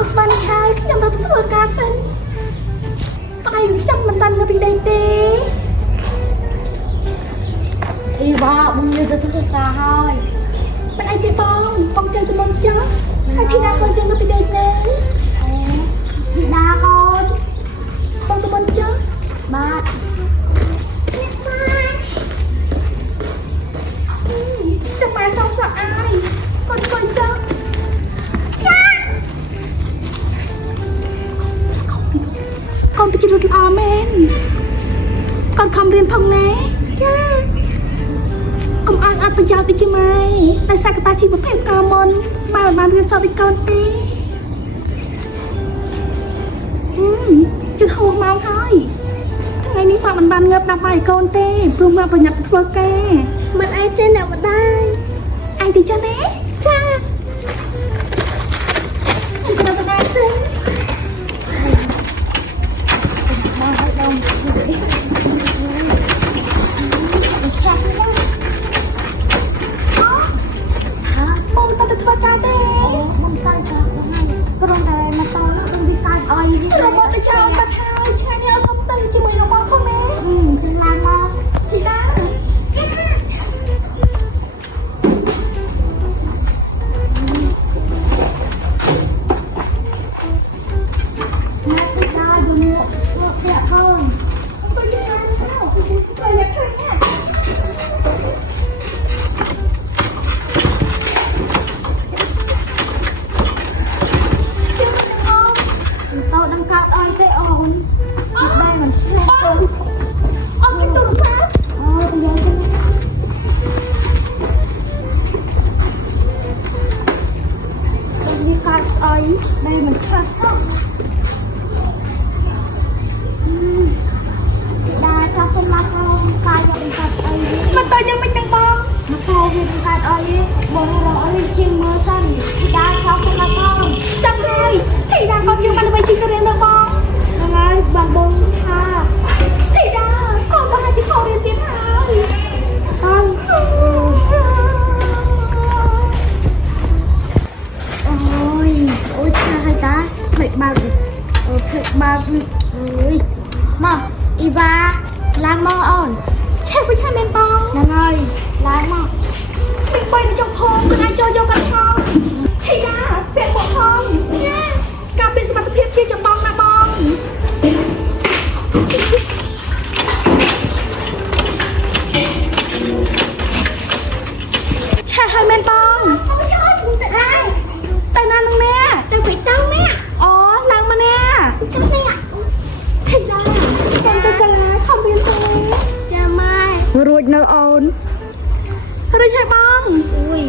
បងស្មានហើយខ្ញុំនៅធ្វើការសិនប្តីខ្ញុំមិនតាន់នៅពីដេកទេអីវ៉ាបងនៅទៅធ្វើការហើយមិនអីទេបងចាំទៅមកចុះហើយធីតាគាត់ចឹងនៅពីដេកទេអូធីតាកូនបងទៅមកចុះបាទចាំមកសងសក់អាយកូនជួយចុះកូនពិចិត្រល្អមែនកូនខំរៀនផងណាចាកុំអាងអត់ប្រយោជន៍ដូចជាម៉ែតែសាកតាជីវភាពកាលមុនម៉ែមិនបានរៀនសោះដូចកូនទេជិតហួសម៉ោងហើយថ្ងៃនេះម៉ែមិនបានងើបដាក់បាយកូនទេព្រោះម៉ែប្រញាប់ទៅធ្វើការមិនអីទេអ្នកម្ដាយអីទីចាទេចាខ្ញុំក៏ទៅដែរសិនមកឲ្យដងចាស់ណាបងទៅធ្វើការទេបងទៅចាស់ហ្នឹងគ្រាន់តែមកតនោះខ្ញុំវិកាយឲ្យខ្ញុំមកទៅចោលបាត់ហើយថ្ងៃនេះអត់សុំទៅជាមួយរបស់ផងណាចឹងឡើងមកធីតាđây mình chắc không đa cho không mặc không cài cho mình cài ấy mà tôi cho mình đang bom mà thôi mình cài ấy bông rõ lên chim mưa xanh đa cho không mặc không chắc thôi thì đang còn chưa mang về chim cái được không ngay bằng bông tha thì đa còn có hai chiếc khẩu đến tiếp thôi con ôi cha hay ta phệt bạc ơi mà Iva lan mò ổn chắc với cha men bong nè ơi lan mò mình bay đi trong phong ai cho vô căn phong thì ra việc của phong nha cà phê sẽ bắt tiếp chia cho bong na bong cha hơi men bong không chơi tại đây tại nào nè mẹ tại quỷ tao mẹ lần mà nè tao mẹ thì ra con ta sẽ không biết thế cha mai rồi nợ ồn rồi chơi bong ui